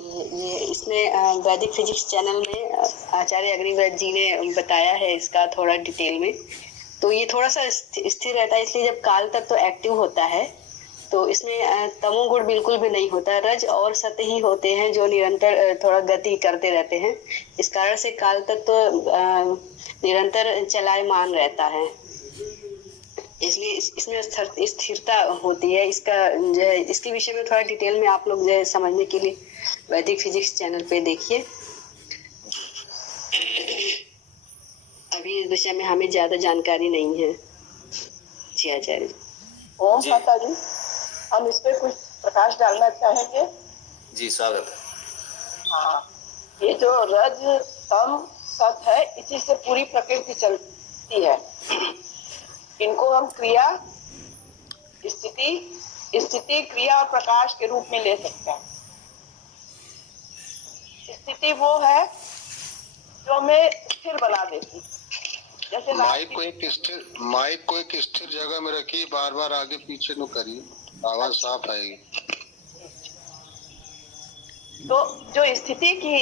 ये इसमें वैदिक फिजिक्स चैनल में आचार्य अग्निव्रत जी ने बताया है इसका थोड़ा डिटेल में। तो ये थोड़ा सा स्थिर रहता है, इसलिए जब काल तत्व तो एक्टिव होता है तो इसमें तमोगुण बिल्कुल भी नहीं होता। रज और सत्य ही होते हैं जो निरंतर थोड़ा गति करते रहते हैं। इस कारण से काल तत्व तो निरंतर चलायमान रहता है, इसलिए इसमें स्थिरता होती है। इसका जो है इसके विषय में थोड़ा डिटेल में आप लोग जो है समझने के लिए वैदिक फिजिक्स चैनल पे देखिए। अभी इस विषय में हमें ज्यादा जानकारी नहीं है। जी आचार्य। ओम माता जी, हम इस पे कुछ प्रकाश डालना चाहेंगे। जी स्वागत है। हाँ, ये जो रज तम सत है, इसी से पूरी प्रकृति चलती है। इनको हम क्रिया, स्थिति, क्रिया और प्रकाश के रूप में ले सकते हैं। स्थिति वो है जो हमें स्थिर बना देती, जैसे माइक को एक स्थिर जगह में रखिए, बार बार आगे पीछे न करिए, आवाज साफ आएगी। तो जो स्थिति की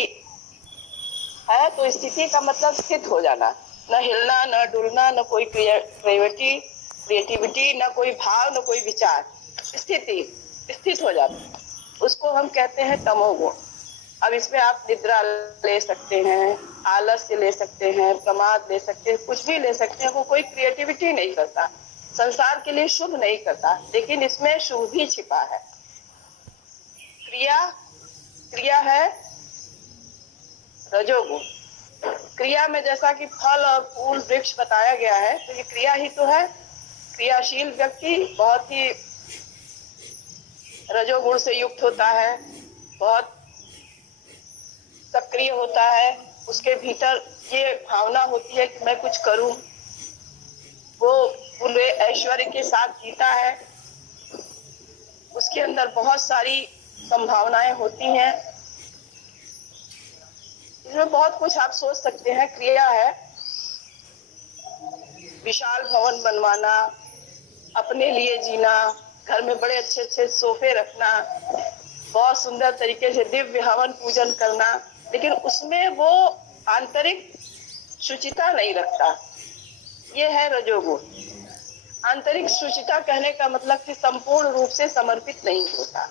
है, तो स्थिति का मतलब स्थित हो जाना, न हिलना, न डुलना, न कोई क्रिएटिविटी, न कोई भाव, न कोई विचार। स्थित हो जाता, उसको हम कहते हैं तमोगुण। अब इसमें आप निद्रा ले सकते हैं, आलस्य ले सकते हैं, प्रमाद ले सकते हैं, कुछ भी ले सकते हैं। वो कोई क्रिएटिविटी नहीं करता, संसार के लिए शुभ नहीं करता, लेकिन इसमें शुभ भी छिपा है। क्रिया है रजोगुण। क्रिया में जैसा कि फल और फूल वृक्ष बताया गया है, तो ये क्रिया ही तो है। क्रियाशील व्यक्ति बहुत ही रजोगुण से युक्त होता है, बहुत सक्रिय होता है। उसके भीतर ये भावना होती है कि मैं कुछ करूं। वो पूरे ऐश्वर्य के साथ जीता है, उसके अंदर बहुत सारी संभावनाएं होती हैं। इसमें बहुत कुछ आप सोच सकते हैं। क्रिया है विशाल भवन बनवाना, अपने लिए जीना, घर में बड़े अच्छे अच्छे सोफे रखना, बहुत सुंदर तरीके से दिव्य हवन पूजन करना, लेकिन उसमें वो आंतरिक शुचिता नहीं रखता। ये है रजोगुण। आंतरिक शुचिता कहने का मतलब कि संपूर्ण रूप से समर्पित नहीं होता,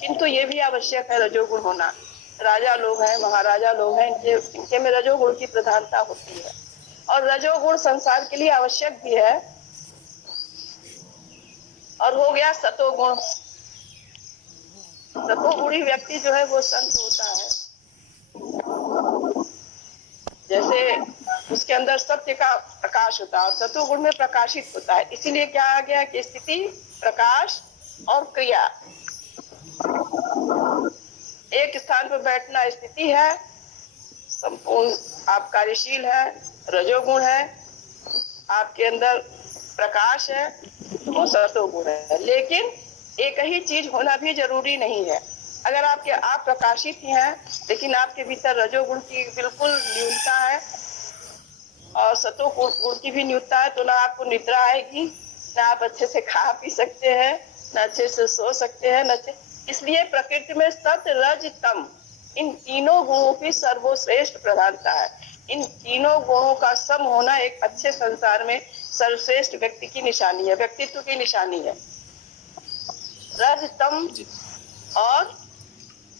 किंतु ये भी आवश्यक है रजोगुण होना। राजा लोग हैं, महाराजा लोग हैं, इनके में रजोगुण की प्रधानता होती है, और रजोगुण संसार के लिए आवश्यक भी है। और हो गया सतोगुण। सतोगुणी व्यक्ति जो है वो संत होता है, जैसे उसके अंदर सत्य का प्रकाश होता है और सतोगुण में प्रकाशित होता है। इसीलिए क्या आ गया कि स्थिति, प्रकाश और क्रिया। एक स्थान पर बैठना स्थिति है, संपूर्ण आप कार्यशील है, रजोगुण है, आपके अंदर प्रकाश है, वो सतोगुण है। लेकिन एक ही चीज होना भी जरूरी नहीं है। अगर आप प्रकाशित ही हैं, लेकिन आपके भीतर रजोगुण की बिल्कुल न्यूनता है और सतोगुण की भी न्यूनता है, तो ना आपको निद्रा आएगी, ना आप अच्छे से खा पी सकते हैं, ना अच्छे से सो सकते हैं, ना। इसलिए प्रकृति में सत, रज, तम, इन तीनों गुणों की सर्वश्रेष्ठ प्रधानता है। इन तीनों गुणों का सम होना एक अच्छे संसार में सर्वश्रेष्ठ व्यक्ति की निशानी है, व्यक्तित्व की निशानी है। रज, तम और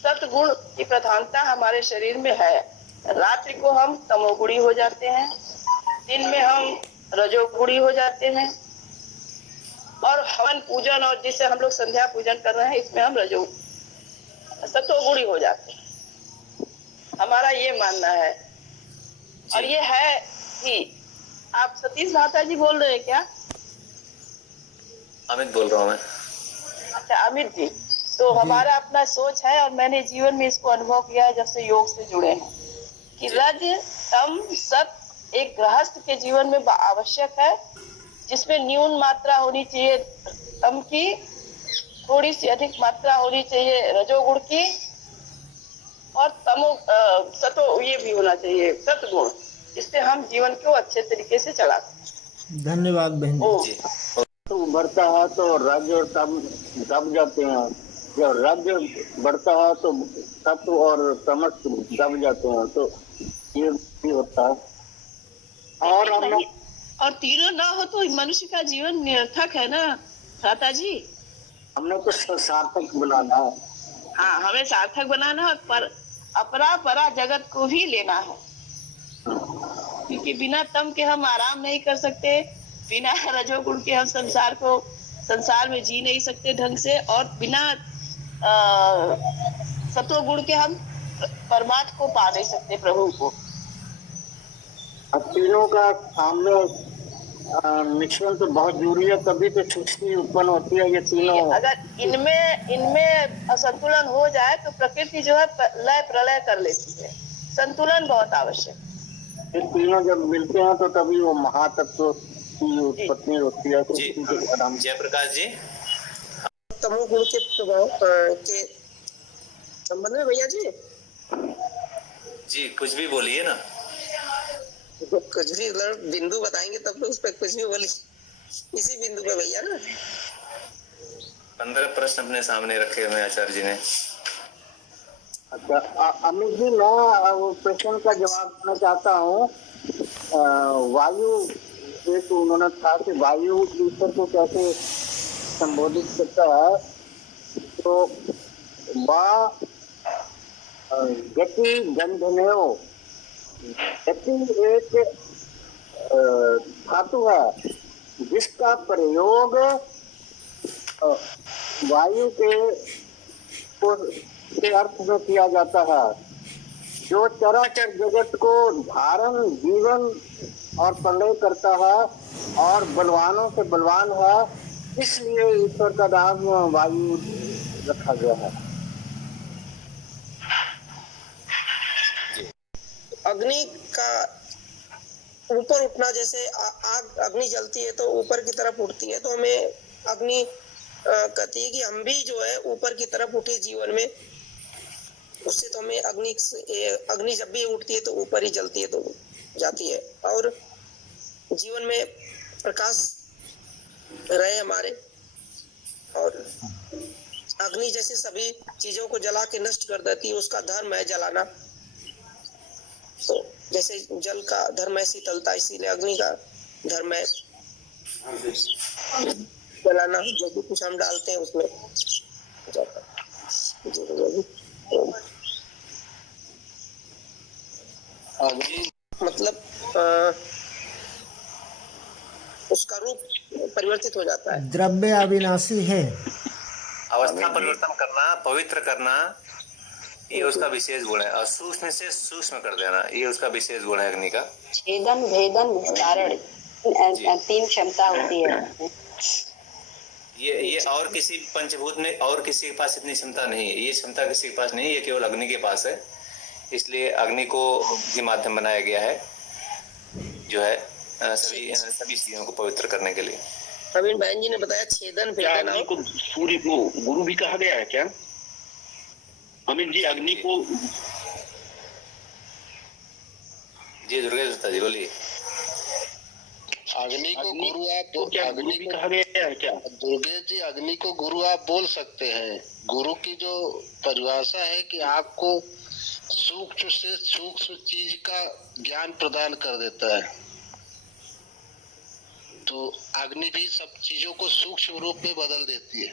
सतगुण की प्रधानता हमारे शरीर में है। रात्रि को हम तमोगुणी हो जाते हैं, दिन में हम रजोगुणी हो जाते हैं, और हवन पूजन और जिसे हम लोग संध्या पूजन कर रहे हैं, इसमें हम सतोगुणी हो जाते हैं। हमारा ये मानना है। और ये है कि आप सतीश माता जी बोल रहे हैं क्या? अमित बोल रहा हूँ मैं। अच्छा अमित जी, तो हमारा अपना सोच है और मैंने जीवन में इसको अनुभव किया है जब से योग से जुड़े हैं कि रज, तम, सत एक गृहस्थ के जीवन में आवश्यक है, जिसमें न्यून मात्रा होनी चाहिए तम की, थोड़ी सी अधिक मात्रा होनी चाहिए रजोगुण की, और सतो ये भी होना चाहिए सतगुण, जिससे हम जीवन को अच्छे तरीके से चला सकते। धन्यवाद बहन जी। तो बढ़ता है तो रज और तम दब जाते हैं, जब राज्य बढ़ता है तो तत्व और तमस दब जाते हैं, तो ये भी होता है। और हम नहीं, और तीनों ना हो तो मनुष्य का जीवन निरर्थक है ना भ्राता जी। हमने तो सार्थक बनाना है। हाँ, हमें सार्थक बनाना है, पर अपरा परा जगत को भी लेना है, क्योंकि बिना तम के हम आराम नहीं कर सकते, बिना रजोगुण के हम संसार में जी नहीं सकते ढंग से, और बिना सत्व गुण के हम परमात्मा को पा नहीं सकते, प्रभु को। अब तीनों का सामने मिश्रण तो बहुत जरूरी है, तभी तो सृष्टि उत्पन्न होती है। ये तीनों अगर इनमें असंतुलन हो जाए तो प्रकृति जो है लय प्रलय कर लेती है। संतुलन बहुत आवश्यक। ये तीनों जब मिलते हैं तो तभी वो महातत्व की उत्पत्ति होती है। जी जयप्रकाश जी, तमोगुण के प्रभाव के संबंध में भैया जी जी कुछ भी बोलिए ना। कुछ भी बिंदु बताएंगे तब तो उस पर कुछ भी बोली, इसी बिंदु पे भैया ना। 15 प्रश्न अपने सामने रखे हुए आचार्य जी ने। अच्छा, अमित जी, मैं वो प्रश्न का जवाब देना चाहता हूँ। वायु, एक उन्होंने कहा कि वायु ईश्वर को कैसे संबोधित करता है, तो वा गति गंधनेओ, गति एक धातु है जिसका प्रयोग वायु के अर्थ में किया जाता है, जो चराचर जगत को धारण, जीवन और प्रलय करता है और बलवानों से बलवान है, इसलिए ईश्वर का नाम वायु रखा गया है। अग्नि का ऊपर उठना, जैसे आग अग्नि जलती है तो ऊपर की तरफ उठती है, तो हमें अग्नि कहती है कि हम भी जो है ऊपर की तरफ उठे जीवन में। उससे तो हमें अग्नि जब भी उठती है तो ऊपर ही जलती है, तो जाती है, और जीवन में प्रकाश रहे हमारे। और अग्नि जैसे सभी चीजों को जला के नष्ट कर देती है, उसका धर्म है जलाना। तो जैसे जल का धर्म है शीतलता, इसीलिए अग्नि का धर्म है जलाना। जो भी कुछ हम डालते हैं उसमें मतलब उसका रूप परिवर्तित हो जाता है। द्रव्य अविनाशी है। अवस्था परिवर्तन करना, पवित्र करना, ये उसका विशेष गुण है। और सूक्ष्म से सूक्ष्म कर देना, ये उसका विशेष गुण है अग्नि का। छेदन, भेदन, विस्तारण, 3 क्षमता होती है। ये और किसी पंचभूत में और किसी के पास इतनी क्षमता नहीं है। ये क्षमता किसी के पास नहीं है, ये केवल अग्नि के पास है। इसलिए अग्नि को भी माध्यम बनाया गया है, जो है सभी चीजों को पवित्र करने के लिए। प्रवीण बहन जी ने बताया छेदन, भेदन। अग्नि को सूर्य को गुरु भी कहा गया है क्या अमित जी? अग्नि को जी दुर्गेश दत्ता जी बोलिए। अग्नि को गुरु आप क्या गुरु भी कहा गया है क्या? दुर्गेश जी, अग्नि को गुरु आप बोल सकते हैं। गुरु की जो परिभाषा है कि आपको सूक्ष्म से सूक्ष्म चीज का ज्ञान प्रदान कर देता है, तो अग्नि भी सब चीजों को सूक्ष्म रूप में बदल देती है।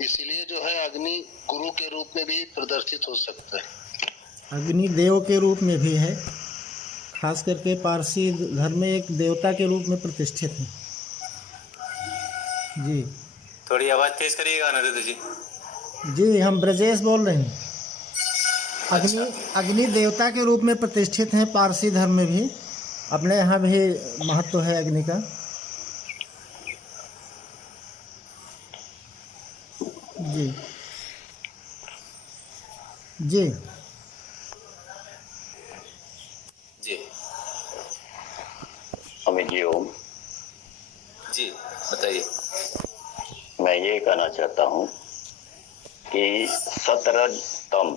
इसलिए जो है अग्नि गुरु के रूप में भी प्रदर्शित हो सकता है। अग्नि देव के रूप में भी है, खास करके पारसी धर्म में एक देवता के रूप में प्रतिष्ठित है। जी थोड़ी आवाज तेज करिएगा नरेंद्र जी। जी, हम ब्रजेश बोल रहे हैं। अग्नि देवता के रूप में प्रतिष्ठित हैं पारसी धर्म में भी। अपने यहाँ भी महत्व है अग्नि का। जी जी जी अमित जी ओम जी बताइए। मैं ये कहना चाहता हूँ कि सतरज तम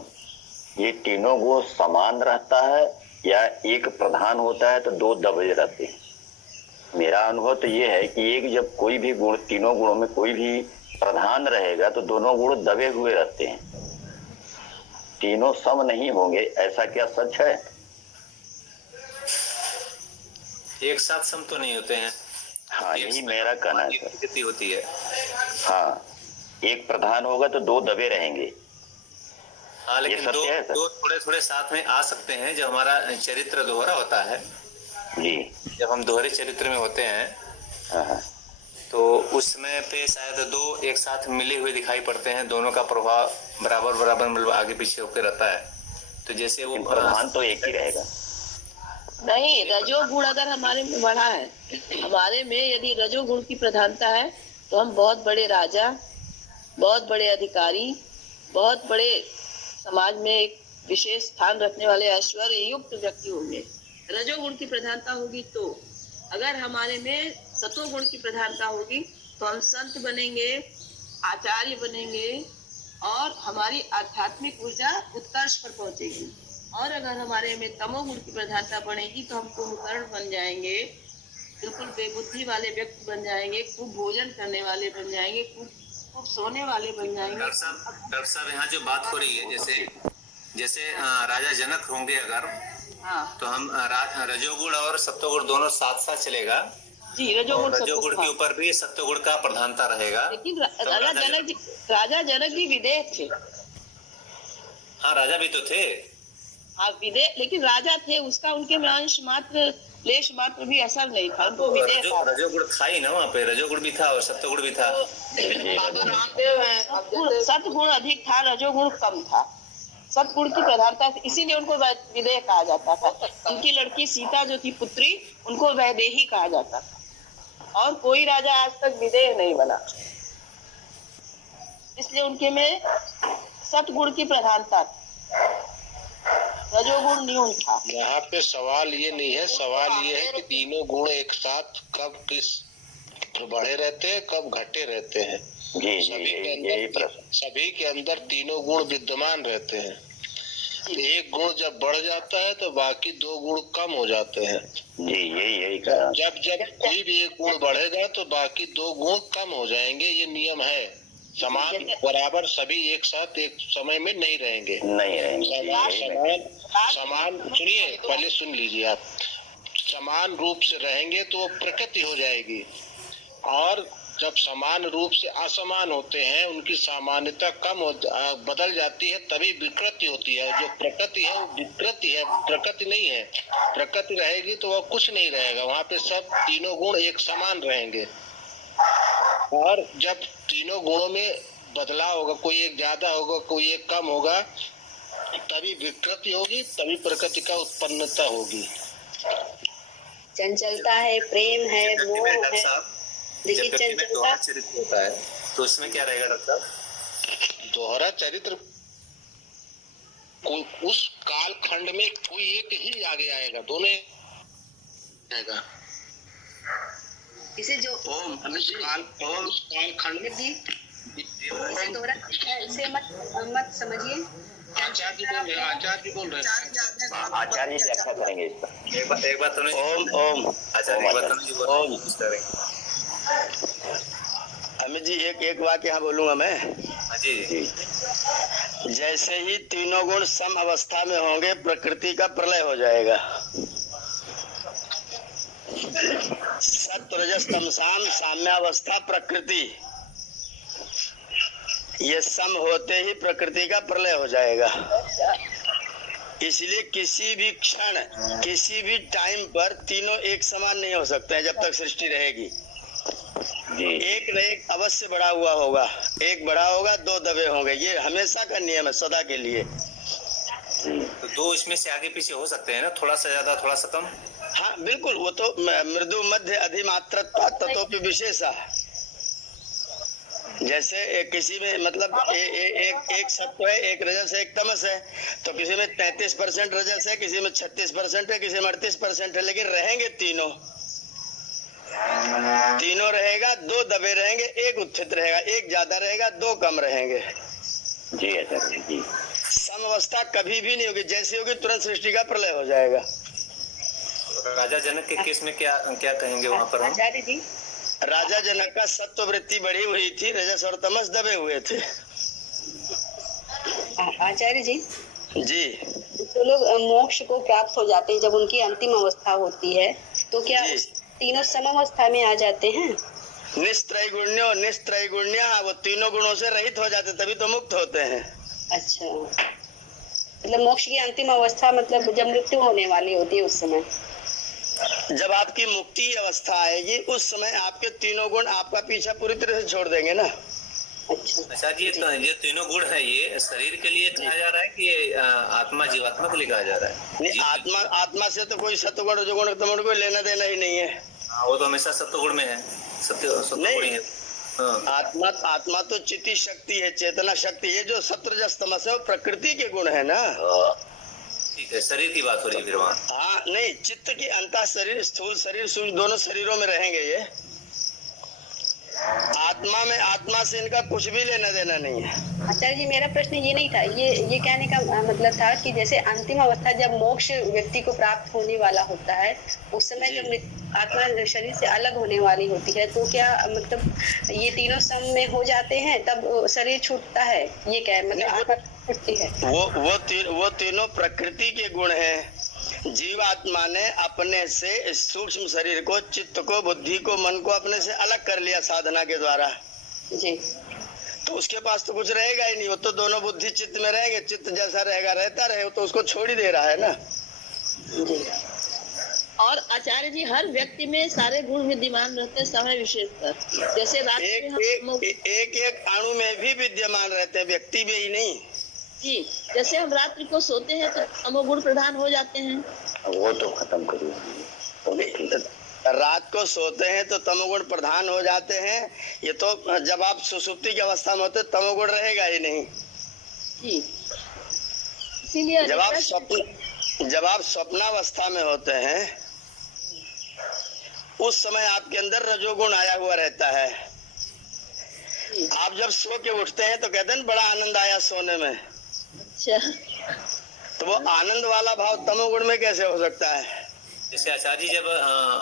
ये तीनों गुण समान रहता है या एक प्रधान होता है तो दो दबे रहते हैं? मेरा अनुभव तो ये है कि एक जब कोई भी गुण, तीनों गुणों में कोई भी प्रधान रहेगा तो दोनों गुण दबे हुए रहते हैं, तीनों सम नहीं होंगे, ऐसा क्या सच है? एक साथ सम तो नहीं होते हैं। हाँ, यही मेरा कहना है सर। प्रकृति होती है। हाँ, एक प्रधान होगा तो दो दबे रहेंगे। हाँ, लेकिन ये दो सत्य है सर। दो थोड़े थोड़े साथ में आ सकते हैं जब हमारा चरित्र दोहरा होता है। जी। जब हम दोहरे चरित्र में होते हैं हाँ, तो उसमें पे शायद दो एक साथ मिले हुए दिखाई पड़ते हैं, दोनों का प्रभाव बराबर बराबर मतलब आगे पीछे होकर रहता है। तो जैसे वो प्रधान तो एक ही रहेगा। नहीं, रजोगुण अगर हमारे में बढ़ा है, हमारे में यदि रजोगुण की प्रधानता है तो हम बहुत बड़े राजा, बहुत बड़े अधिकारी, बहुत बड़े समाज में एक विशेष स्थान रखने वाले ऐश्वर्य युक्त व्यक्ति होंगे। रजोगुण की प्रधानता होगी तो, अगर हमारे में सतोगुण की प्रधानता होगी तो हम संत बनेंगे, आचार्य बनेंगे और हमारी आध्यात्मिक ऊर्जा उत्कर्ष पर पहुंचेगी। और अगर हमारे में तमोगुण की प्रधानता बढ़ेगी तो हम कुंभकर्ण बन जाएंगे, बिल्कुल बेबुद्धि वाले व्यक्ति बन जाएंगे, खूब भोजन करने वाले बन जाएंगे, खूब सोने वाले बन जाएंगे। डॉक्टर साहब यहाँ जो बात हो रही है, जैसे जैसे राजा जनक होंगे अगर, हाँ तो हम रजोगुण और सत्वगुण दोनों साथ साथ चलेगा जी, रजोगुण के ऊपर भी सत्वगुण का प्रधानता रहेगा। लेकिन राजा जनक भी विदेह थे। हाँ, राजा भी तो थे। हाँ विदेह, लेकिन राजा थे, उसका उनके में अंश मात्र लेश मात्र भी असर नहीं था, उनको विदेह था। रजोगुण था ही ना वहाँ पे, रजोगुण भी था और सत्वगुण भी था। सतगुण अधिक था, रजोगुण कम था। सतगुण की प्रधानता, इसीलिए उनको विदेह कहा जाता था। उनकी लड़की सीता जो थी पुत्री, उनको वैदेही कहा जाता था। और कोई राजा आज तक विदेह नहीं बना, इसलिए उनके में सतगुण की प्रधानता, रजोगुण न्यून था। यहाँ पे सवाल ये नहीं है, सवाल ये है कि तीनों गुण एक साथ कब किस बढ़े रहते हैं, कब घटे रहते हैं। जी सभी के अंदर तीनों गुण विद्यमान रहते हैं। एक गुण जब बढ़ जाता है तो बाकी दो गुण कम हो जाते हैं। जी, यही कहा। जब कोई भी एक गुण बढ़ेगा तो बाकी दो गुण कम हो जाएंगे, ये नियम है। समान बराबर सभी एक साथ एक समय में नहीं रहेंगे। समान सुनिए, पहले सुन लीजिए आप। समान रूप से रहेंगे तो प्रकृति हो जाएगी, और जब समान रूप से असमान होते हैं, उनकी सामान्यता बदल जाती है, तभी विकृति होती है। जो प्रकृति है वो विकृति है, प्रकृति नहीं है। प्रकृति रहेगी तो वह कुछ नहीं रहेगा, वहाँ पे सब तीनों गुण एक समान रहेंगे। और जब तीनों गुणों में बदलाव होगा, कोई एक ज्यादा होगा, कोई एक कम होगा, तभी विकृति होगी, तभी प्रकृति का उत्पन्नता होगी। चंचलता है, प्रेम है, मोह है। देखिए चंचलता चरित्र होता है तो उसमें क्या रहेगा डॉक्टर साहब? दोहरा चरित्र कोई उस काल खंड में कोई एक ही आगे आएगा, दोनों आएगा। इसे जो उस काल खंड में दी इसे दोहरा इसे मत समझिए। आचार्य बोल रहे हैं। आचार्य व्याख्या करेंगे इस पर। एक बात ओम आचार्य ओम अमित जी, एक वाक्य यहाँ बोलूंगा मैं। जी। जैसे ही तीनों गुण सम अवस्था में होंगे, प्रकृति का प्रलय हो जाएगा। सत्व रजस तमसाम साम्यावस्था प्रकृति, ये सम होते ही प्रकृति का प्रलय हो जाएगा। इसलिए किसी भी क्षण, किसी भी टाइम पर तीनों एक समान नहीं हो सकते हैं जब तक सृष्टि रहेगी। एक न एक अवश्य बढ़ा हुआ होगा, एक बढ़ा होगा, दो दबे होंगे। ये हमेशा का नियम है, सदा के लिए। तो दो इसमें से आगे पीछे हो सकते हैं ना, थोड़ा सा ज्यादा थोड़ा सा कम। हाँ बिल्कुल, वो तो मृदु मध्य अधिमात्रता ततोपि विशेषा। जैसे किसी में मतलब एक सत्व है, एक रजस है, एक तमस है, तो किसी में 33% रजस है, किसी में 36% है, किसी में 38% है, लेकिन रहेंगे तीनों रहेगा, दो दबे रहेंगे, एक उत्थित रहेगा, एक ज्यादा रहेगा, दो कम रहेंगे। जी अच्छा जी। समवस्था कभी भी नहीं होगी, जैसी होगी तुरंत सृष्टि का प्रलय हो जाएगा। राजा जनक के केस में क्या क्या कहेंगे वहाँ पर हम? आचार्य जी, राजा जनक का सत्व वृत्ति बढ़ी हुई थी, रजस और तमस दबे हुए थे। आचार्य जी, जी जो लोग मोक्ष को प्राप्त हो जाते हैं जब उनकी अंतिम अवस्था होती है, तो क्या जी। उस तीनों समावस्था में आ जाते हैं? निस्त्रैगुण्यो निस्त्रैगुण्या, वो तीनों गुणों से रहित हो जाते, तभी तो मुक्त होते हैं। अच्छा, मतलब मोक्ष की अंतिम अवस्था मतलब जब मृत्यु होने वाली होती है उस समय। जब आपकी मुक्ति अवस्था आएगी उस समय आपके तीनों गुण आपका पीछा पूरी तरह से छोड़ देंगे ना। अच्छा जी, ये तीनों गुण है, ये शरीर के लिए कहा जा रहा है कि ये आत्मा जीवात्मा के लिए कहा जा रहा है? नहीं, आत्मा से तो कोई सत्वगुण रजोगुण तमोगुण कोई लेना देना ही नहीं है। हाँ, वो तो हमेशा सत्वगुण में है, सत्वगुण है। हाँ। आत्मा तो चित्ती शक्ति है, चेतना शक्ति। ये जो सत्व रजस तमस है वो प्रकृति के गुण है ना। ठीक है, शरीर की बात हो रही है फिर वहाँ। हाँ नहीं, चित्त की अंतः शरीर, स्थूल शरीर, सूक्ष्म दोनों शरीरों में रहेंगे ये। आत्मा से इनका कुछ भी लेना देना नहीं है। आचार्य जी, मेरा प्रश्न ये नहीं था, ये कहने का मतलब था कि जैसे अंतिम अवस्था जब मोक्ष व्यक्ति को प्राप्त होने वाला होता है, उस समय जब आत्मा शरीर से अलग होने वाली होती है, तो क्या मतलब ये तीनों सम में हो जाते हैं तब शरीर छूटता है? ये क्या है, मतलब आत्मा छूटती है? वो तीनों प्रकृति के गुण हैं। जीवात्मा ने अपने से सूक्ष्म शरीर को, चित्त को, बुद्धि को, मन को अपने से अलग कर लिया साधना के द्वारा जी। तो उसके पास तो कुछ रहेगा ही नहीं। वो तो दोनों बुद्धि चित्त में रहेंगे, चित्त जैसा रहेगा रहता रहे, वो तो उसको छोड़ ही दे रहा है ना। जी। और आचार्य जी, हर व्यक्ति में सारे गुण विद्यमान रहते हैं समय विशेष पर। जैसे रात में एक अणु में भी विद्यमान रहते हैं, व्यक्ति में ही नहीं जी। जैसे हम रात्रि को सोते हैं तो तमोगुण प्रधान हो जाते हैं। वो तो खत्म करिए। रात को सोते हैं तो तमोगुण प्रधान हो जाते हैं। ये तो जब आप सुसुप्ति की अवस्था में होते तमोगुण रहेगा ही नहीं जी। इसीलिए जब आप स्वप्नावस्था में होते हैं उस समय आपके अंदर रजोगुण आया हुआ रहता है। आप जब सो के उठते हैं तो कहते हैं बड़ा आनंद आया सोने में। अच्छा, तो वो आनंद वाला भाव तमोगुण में कैसे हो सकता है? जैसे आचार्य जी, जब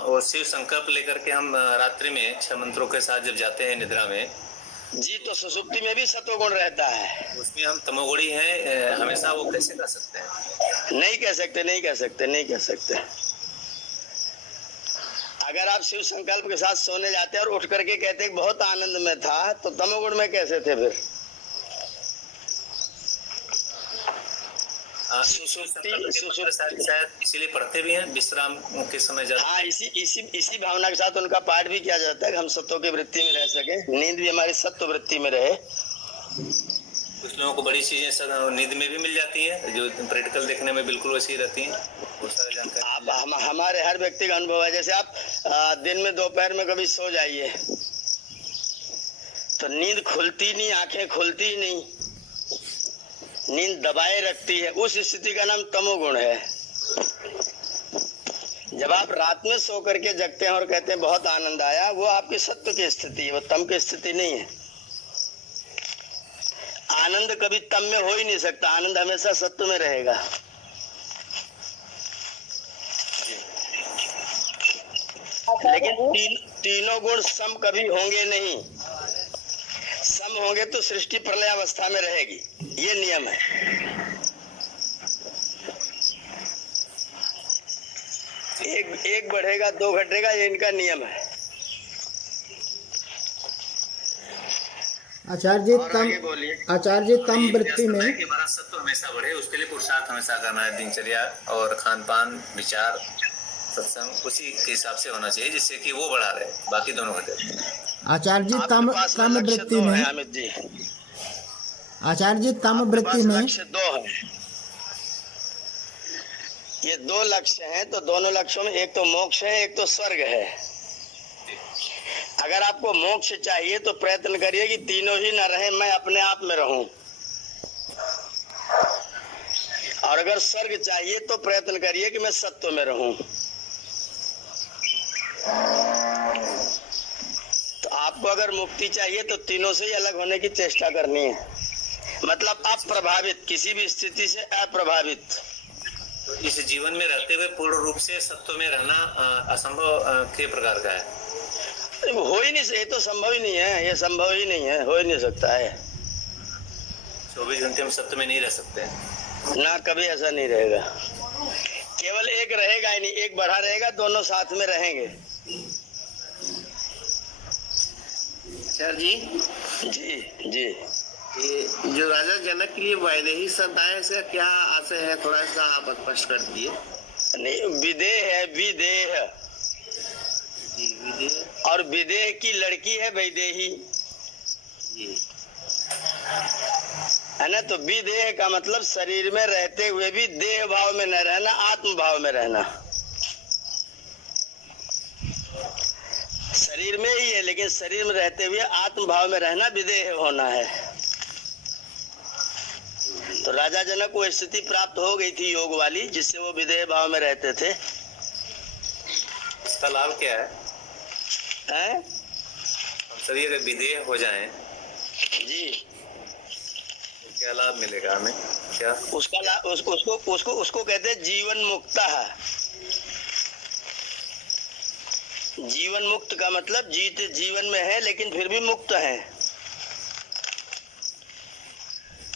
वो शिव संकल्प लेकर के हम रात्रि में 6 मंत्रों के साथ जब जाते हैं निद्रा में जी, तो सुसुप्ति में भी सत्वगुण रहता है। उसमें हम तमोगुणी हैं हमेशा, वो कैसे कर सकते हैं? नहीं कह सकते। अगर आप शिव संकल्प के साथ सोने जाते और उठ करके कहते हैं बहुत आनंद में था, तो तमोगुण में कैसे थे फिर? शायद इसीलिए पढ़ते भी हैं विश्राम के समय जाते। हाँ, इसी भावना के साथ उनका पाठ भी किया जाता है कि हम सत्व की वृत्ति में रह सके, नींद भी हमारी सत्व वृत्ति में रहे। कुछ लोगों को बड़ी चीजें नींद में भी मिल जाती हैं, जो प्रैक्टिकल देखने में बिल्कुल वैसी रहती हैं। हमारे हर व्यक्ति का अनुभव है। जैसे आप दिन में दोपहर में कभी सो जाइए तो नींद खुलती नहीं, आंखें खुलती ही नहीं, नींद दबाए रखती है। उस स्थिति का नाम तमोगुण है। जब आप रात में सो करके जगते हैं और कहते हैं बहुत आनंद आया, वो आपकी सत्व की स्थिति है, वो तम की स्थिति नहीं है। आनंद कभी तम में हो ही नहीं सकता, आनंद हमेशा सत्व में रहेगा। लेकिन तीनों गुण सम कभी होंगे नहीं। सम होंगे तो सृष्टि प्रलय अवस्था में रहेगी, ये नियम है। एक बढ़ेगा दो घटेगा, ये इनका नियम है। आचार्य जी तम वृत्ति में हमारा सत्व हमेशा बढ़े, उसके लिए पुरुषार्थ हमेशा करना है। दिनचर्या और खान पान, विचार, सत्संग उसी के हिसाब से होना चाहिए, जिससे कि वो बढ़ा रहे, बाकी दोनों घटे। आचार्य जी तम वृत्ति में, अमित जी आचार्य जी तम वृत्ति में लक्ष्य दो है। ये दो लक्ष्य हैं, तो दोनों लक्ष्यों में एक तो मोक्ष है, एक तो स्वर्ग है। अगर आपको मोक्ष चाहिए तो प्रयत्न करिए कि तीनों ही न रहे, मैं अपने आप में रहूं। और अगर स्वर्ग चाहिए तो प्रयत्न करिए कि मैं सत्व में रहूं। तो आपको अगर मुक्ति चाहिए तो तीनों से ही अलग होने की चेष्टा करनी है, मतलब अप्रभावित, किसी भी स्थिति से अप्रभावित। तो इस जीवन में रहते हुए पूर्ण रूप से सत्व में रहना असंभव के प्रकार का है। हो ही नहीं, ये तो संभव ही नहीं है, ये संभव ही नहीं है, हो ही नहीं सकता है। 24 घंटे हम सत्य में नहीं रह सकते हैं। ना, कभी ऐसा नहीं रहेगा। केवल एक रहेगा ही नहीं, एक बढ़ा रहेगा, दोनों साथ में रहेंगे। सर जी जी जी। ये जो राजा जनक के लिए वैदेही शब्द आया, इसका क्या आशय है, थोड़ा सा आप स्पष्ट कर दिए। नहीं, विदेह है, विदेह। जी, विदेह। और विदेह की लड़की है वैदेही, जी है ना। तो विदेह का मतलब शरीर में रहते हुए भी देह भाव में न रहना, आत्म भाव में रहना। शरीर में ही है, लेकिन शरीर में रहते हुए आत्म भाव में रहना विदेह होना है। तो राजा जनक को स्थिति प्राप्त हो गई थी योग वाली, जिससे वो विदेह भाव में रहते थे। इसका लाभ क्या है? हैं? हम सभी अगर विधेय हो जाएं जी, तो क्या लाभ मिलेगा हमें? क्या उसका लाभ, उसको कहते हैं जीवन मुक्ता है। जीवन मुक्त का मतलब जीते जीवन में है लेकिन फिर भी मुक्त है।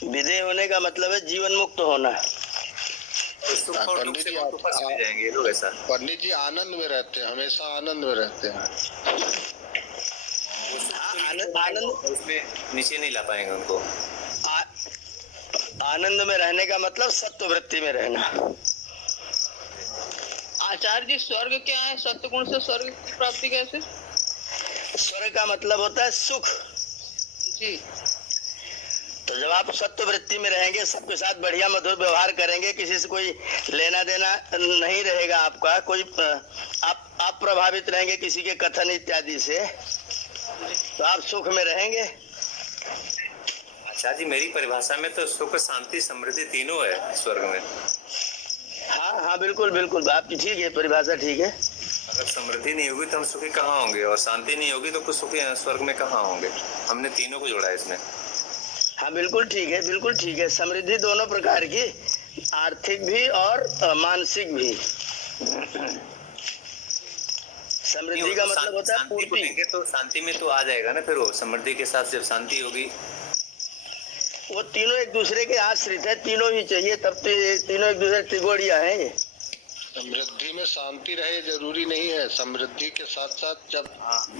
विदेह होने का मतलब है जीवन मुक्त होना। तो सुख और दुख से बहुत ऊपर चले जाएंगे लोग ऐसा। पंडित जी आनंद में रहते हैं, हमेशा आनंद में रहते हैं। आनंद उसमें नीचे नहीं ला पाएंगे उनको। आनंद में रहने का मतलब सत्व वृत्ति में रहना। आचार्य जी, स्वर्ग क्या है? सत्य गुण से स्वर्ग की प्राप्ति कैसे? स्वर्ग का मतलब होता है सुख जी। तो जब आप सत्व वृत्ति में रहेंगे, सबके साथ बढ़िया मधुर व्यवहार करेंगे, किसी से कोई लेना देना नहीं रहेगा आपका, कोई आप प्रभावित रहेंगे किसी के कथन इत्यादि से, तो आप सुख में रहेंगे। अच्छा जी, मेरी परिभाषा में तो सुख शांति समृद्धि तीनों है स्वर्ग में। हाँ हाँ, बिल्कुल बिल्कुल, आपकी ठीक है, परिभाषा ठीक है। अगर समृद्धि नहीं होगी तो हम सुखी कहाँ होंगे, और शांति नहीं होगी तो कुछ सुखी स्वर्ग में कहाँ होंगे। हमने तीनों को जोड़ा है इसमें। हाँ बिल्कुल ठीक है, बिल्कुल ठीक है। समृद्धि दोनों प्रकार की, आर्थिक भी और मानसिक भी। समृद्धि का मतलब होता है पूर्ति। तो शांति में तो आ जाएगा ना फिर वो, समृद्धि के साथ जब शांति होगी। वो तीनों एक दूसरे के आश्रित है, तीनों ही चाहिए, तब तो ये तीनों एक दूसरे त्रिगोड़िया हैं ये। समृद्धि में शांति रहे जरूरी नहीं है, समृद्धि के साथ साथ जब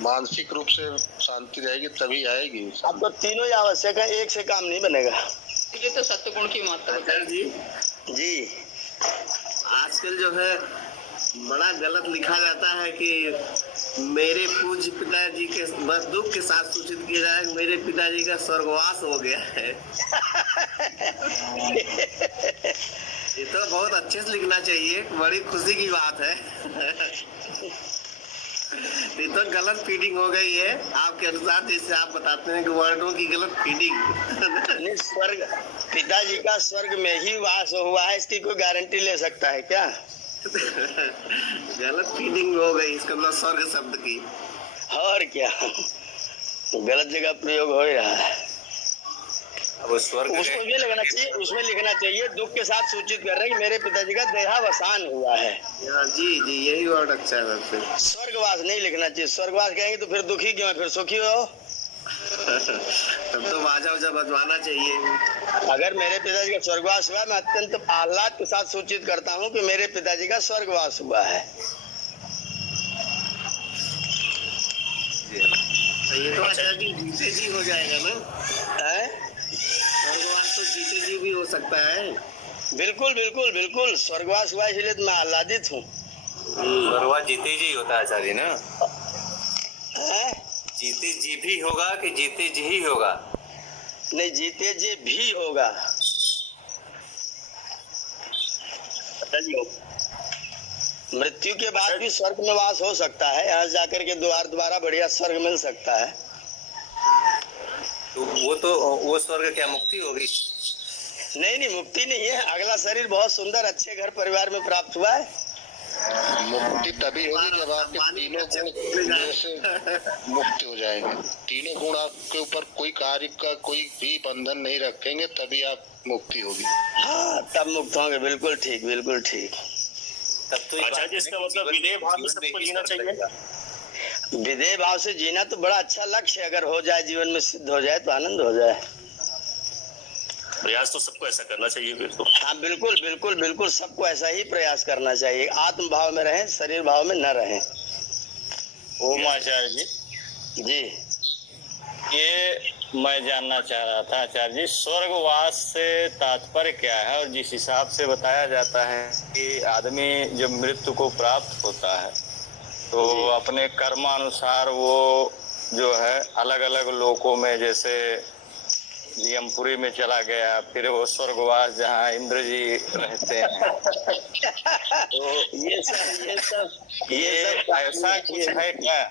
मानसिक रूप से शांति रहेगी तभी आएगी। अब तो तीनों ही आवश्यक है, एक से काम नहीं बनेगा। ये तो सत्य गुण की मात्रा आचार्य जी, जी, आजकल जो है बड़ा गलत लिखा जाता है कि मेरे पूज्य पिताजी के बस दुख के साथ सूचित किया जाए, मेरे पिताजी का स्वर्गवास हो गया है। ये तो बहुत अच्छे से लिखना चाहिए, बड़ी खुशी की बात है। ये तो गलत फीडिंग हो गई है आपके अनुसार, जैसे आप बताते हैं कि वर्डों की गलत फीडिंग। स्वर्ग, पिताजी का स्वर्ग में ही वास हुआ है, इसकी कोई गारंटी ले सकता है क्या? गलत फीडिंग हो गई इसका मतलब स्वर्ग शब्द की। और क्या, गलत जगह प्रयोग हो ही रहा है। अब स्वर्ग उसमें ये लिखना चाहिए, उसमें लिखना चाहिए दुख के साथ सूचित कर रहे हैं कि मेरे पिताजी का देहावसान हुआ है। जी जी, यही वर्ड अच्छा है सबसे। स्वर्गवास नहीं लिखना चाहिए, स्वर्गवास कहेंगे तो फिर दुखी क्यों है, फिर सुखी हो। तब तो बाजा वजा बजवाना चाहिए। अगर मेरे पिताजी का स्वर्गवास हुआ, मैं अत्यंत आह्लाद के साथ सूचित करता हूँ कि मेरे पिताजी का स्वर्गवास हुआ है। ये तो आचार्य जी जीते जी हो जाएगा ना? स्वर्गवास तो जीते जी भी हो सकता है। बिल्कुल बिल्कुल बिल्कुल, स्वर्गवास हुआ इसलिए तो मैं आह्लादित हूँ। स्वर्गवास जीते जी होता है आचार्य ना? है? जीते जी भी होगा कि जीते जी ही होगा? नहीं, जीते जी भी होगा। मृत्यु के बाद भी स्वर्ग में वास हो सकता है, यहाँ जाकर के दोबारा बढ़िया स्वर्ग मिल सकता है। तो वो स्वर्ग क्या मुक्ति होगी? नहीं, मुक्ति नहीं है। अगला शरीर बहुत सुंदर अच्छे घर परिवार में प्राप्त हुआ है। मुक्ति तभी होगी जब आपके तीनों गुण से मुक्त हो जाएंगे। तीनों गुण आपके ऊपर कोई कार्य का कोई भी बंधन नहीं रखेंगे, तभी आप मुक्ति होगी। हाँ, तब मुक्त होंगे। बिल्कुल ठीक, बिल्कुल ठीक। तब तो आचार्य जी, इसका मतलब विदेह भाव में सबको जीना चाहिए। विधेय भाव से जीना तो बड़ा अच्छा लक्ष्य है, अगर हो जाए जीवन में सिद्ध हो जाए तो आनंद हो जाए। प्रयास तो सबको ऐसा करना चाहिए फिर तो। हाँ बिल्कुल बिल्कुल बिल्कुल, सबको ऐसा ही प्रयास करना चाहिए, आत्म भाव में रहें, शरीर भाव में न रहें। ओम आचार्य जी, जी ये मैं जानना चाह रहा था आचार्य जी, स्वर्गवास से तात्पर्य क्या है? और जिस हिसाब से बताया जाता है कि आदमी जब मृत्यु को प्राप्त होता है तो अपने कर्मानुसार वो जो है अलग अलग लोकों में, जैसे यमपुरी में चला गया, फिर वो स्वर्गवास जहाँ इंद्र जी रहते हैं। तो ये सब ऐसा कुछ है क्या?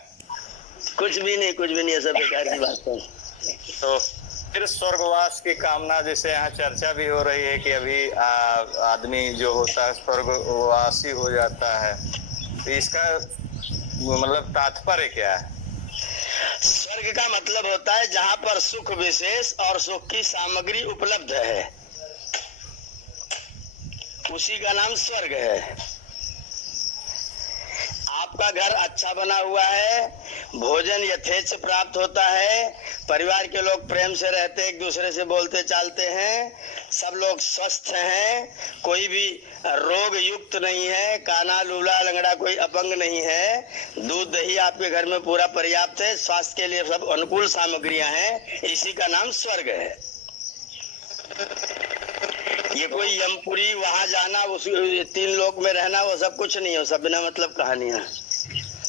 कुछ भी नहीं, ऐसा बेकार की बात है। तो फिर स्वर्गवास की कामना, जैसे यहाँ चर्चा भी हो रही है कि अभी आदमी जो होता है स्वर्गवासी हो जाता है, तो इसका मतलब तात्पर्य क्या है? स्वर्ग का मतलब होता है जहाँ पर सुख विशेष और सुख की सामग्री उपलब्ध है, उसी का नाम स्वर्ग है। आपका घर अच्छा बना हुआ है, भोजन यथेच्छ प्राप्त होता है, परिवार के लोग प्रेम से रहते, एक दूसरे से बोलते चालते हैं, सब लोग स्वस्थ हैं, कोई भी रोग युक्त नहीं है, काना लूला लंगड़ा कोई अपंग नहीं है, दूध दही आपके घर में पूरा पर्याप्त है, स्वास्थ्य के लिए सब अनुकूल सामग्रियां हैं, इसी का नाम स्वर्ग है। ये कोई यमपुरी वहां जाना, उस 3 लोक में रहना, वो सब कुछ नहीं हो, सब बिना मतलब कहानियां।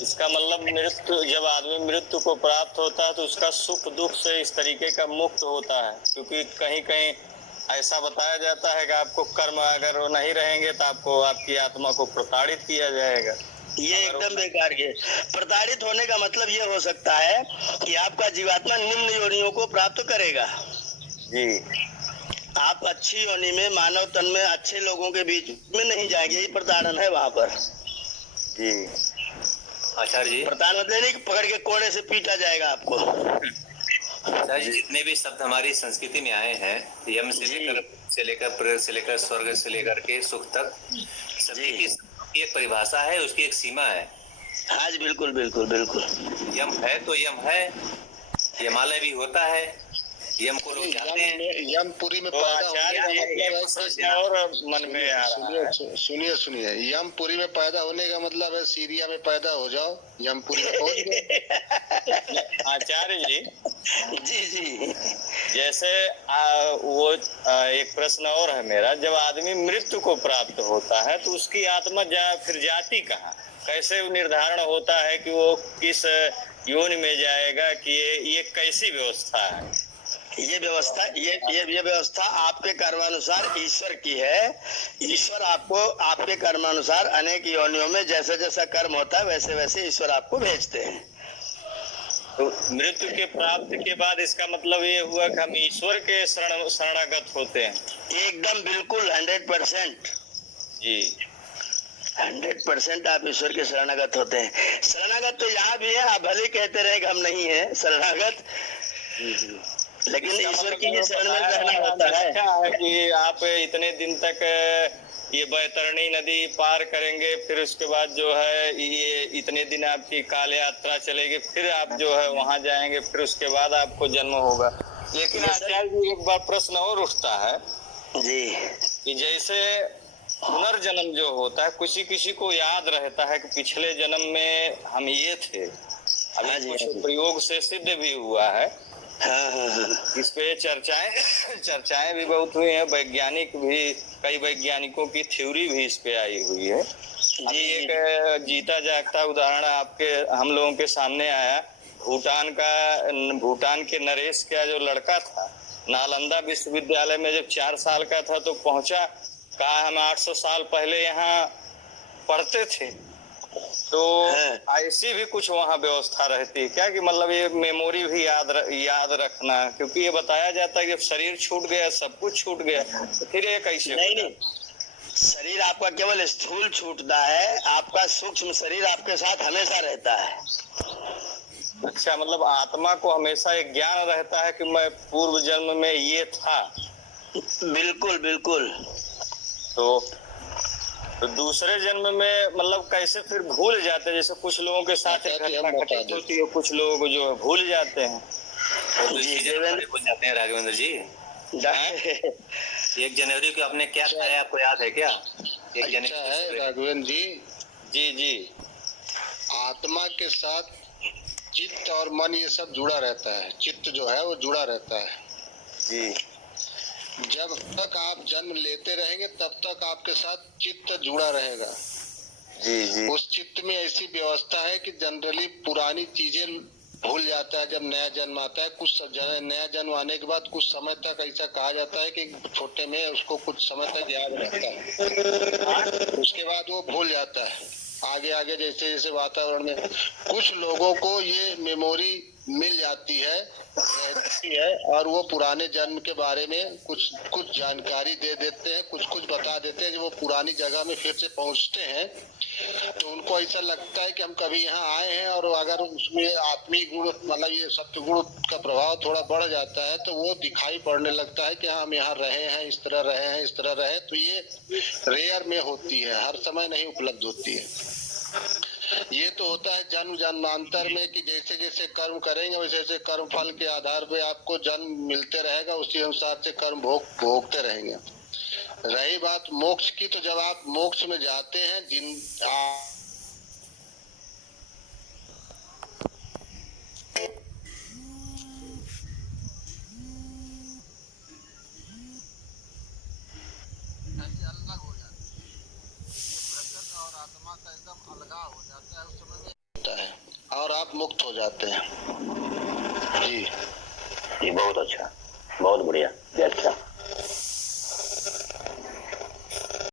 इसका मतलब मृत्यु, जब आदमी मृत्यु को प्राप्त होता है तो उसका सुख दुख से इस तरीके का मुक्त होता है, क्योंकि कहीं कहीं ऐसा बताया जाता है कि आपको कर्म अगर वो नहीं रहेंगे तो आपको, आपकी आत्मा को प्रताड़ित किया जाएगा। ये एकदम बेकार के। प्रताड़ित होने का मतलब ये हो सकता है कि आपका जीवात्मा निम्न योनियों को प्राप्त करेगा जी। आप अच्छी योनि में, मानव तन में, अच्छे लोगों के बीच में नहीं जाएंगे, यही प्रताड़न है वहाँ पर जी। आचार्य जी, प्रताड़न मतलब नहीं कि पकड़ के कोड़े से पीटा जाएगा आपको। आचार्य जी, जितने भी शब्द हमारी संस्कृति में आए हैं, यम से लेकर प्रेत से लेकर स्वर्ग से लेकर के सुख तक, सभी की एक परिभाषा है, उसकी एक सीमा है। हाँ जी बिल्कुल बिल्कुल बिल्कुल। यम है तो यम है, हिमालय भी होता है, यम को लोग जानते हैं। यमपुरी में तो पैदा आचार्य होने जी, का एक प्रश्न और मन में आ रहा है। सुनिए, यमपुरी में पैदा होने का मतलब है सीरिया में पैदा हो जाओ, यमपुरी में पहुंच गए। आचार्य जी जी जैसे एक प्रश्न और है मेरा, जब आदमी मृत्यु को प्राप्त होता है तो उसकी आत्मा फिर जाती कहाँ, कैसे निर्धारण होता है कि वो किस योनि में जाएगा, कि ये कैसी व्यवस्था है? ये व्यवस्था आपके कर्मानुसार ईश्वर की है। ईश्वर आपको आपके कर्मानुसार अनेक योनियों में जैसा जैसा कर्म होता है वैसे वैसे ईश्वर आपको भेजते हैं। तो मृत्यु के प्राप्त के बाद इसका मतलब ये हुआ कि हम ईश्वर के शरणागत होते हैं? एकदम बिल्कुल 100% जी, 100% आप ईश्वर के शरणागत होते हैं। शरणागत तो यहाँ भी है, आप भले कहते रहे कि हम नहीं है शरणागत, लेकिन ईश्वर की ही शरण में रहना होता है। कि आप इतने दिन तक ये बैतरणी नदी पार करेंगे, फिर उसके बाद जो है ये इतने दिन आपकी काल यात्रा चलेगी, फिर आप जो है वहां जाएंगे, फिर उसके बाद आपको जन्म होगा। लेकिन आचार्य जी एक बार प्रश्न और उठता है जी, कि जैसे पुनर्जन्म जो होता है, किसी किसी को याद रहता है कि पिछले जन्म में हम ये थे, अभी कुछ प्रयोग से सिद्ध भी हुआ है। इस पे चर्चाएं भी बहुत हुई हैं, वैज्ञानिक भी, कई वैज्ञानिकों की थ्योरी भी इस पे आई हुई है। अभी एक जीता जागता उदाहरण आपके हम लोगों के सामने आया, भूटान के नरेश का जो लड़का था, नालंदा विश्वविद्यालय में जब 4 साल का था तो पहुंचा, कहा हम 800 साल पहले यहाँ पढ़ते थे। तो ऐसी भी कुछ वहाँ व्यवस्था रहती है क्या, कि मतलब ये मेमोरी भी याद रखना, क्योंकि ये बताया जाता है कि जब शरीर छूट गया, सब कुछ छूट गया, तो फिर ये कैसे? नहीं, शरीर आपका केवल स्थूल छूटता है, आपका सूक्ष्म शरीर आपके साथ हमेशा रहता है। अच्छा, मतलब आत्मा को हमेशा एक ज्ञान रहता है कि मैं पूर्व जन्म में ये था। बिल्कुल बिल्कुल। तो तो दूसरे जन्म में मतलब कैसे फिर भूल जाते हैं? जैसे कुछ लोगों के साथ एक घटना घटित होती है, कुछ लोग जो है भूल जाते हैं। तो भूल जाते हैं राघवेंद्र जी। 1 जनवरी को आपने क्या खाया आपको याद है क्या? 1 जनवरी है राघवेंद्र जी। जी जी। आत्मा के साथ चित्त और मन ये सब जुड़ा रहता है। चित्त जो है वो जुड़ा रहता है जी। जब तक आप जन्म लेते रहेंगे तब तक आपके साथ चित्त जुड़ा रहेगा। जी जी। उस चित्त में ऐसी व्यवस्था है कि जनरली पुरानी चीजें भूल जाता है जब नया जन्म आता है। कुछ नया जन्म आने के बाद कुछ समय तक ऐसा कहा जाता है कि छोटे में उसको कुछ समय तक याद रहता है, उसके बाद वो भूल जाता है। आगे आगे जैसे जैसे वातावरण में कुछ लोगों को ये मेमोरी मिल जाती है, रहती है, और वो पुराने जन्म के बारे में कुछ जानकारी दे देते हैं, कुछ बता देते हैं। जब वो पुरानी जगह में फिर से पहुंचते हैं तो उनको ऐसा लगता है कि हम कभी यहाँ आए हैं, और अगर उसमें आत्मिक गुण मतलब ये सत्य गुण का प्रभाव थोड़ा बढ़ जाता है तो वो दिखाई पड़ने लगता है कि हाँ हम यहाँ रहे हैं, इस तरह रहे हैं, इस तरह रहे। तो ये रेयर में होती है, हर समय नहीं उपलब्ध होती है। ये तो होता है जन्म जन्मांतर में कि जैसे जैसे कर्म करेंगे वैसे वैसे कर्म फल के आधार पे आपको जन्म मिलते रहेगा, उसी अनुसार से कर्म भोगते रहेंगे। रही बात मोक्ष की, तो जब आप मोक्ष में जाते हैं अलग हो जाता है, प्रकृति और आत्मा का एकदम अलगाव हो जाता है, उस समय होता है और आप मुक्त हो जाते हैं। जी बहुत अच्छा, बहुत बढ़िया, अच्छा।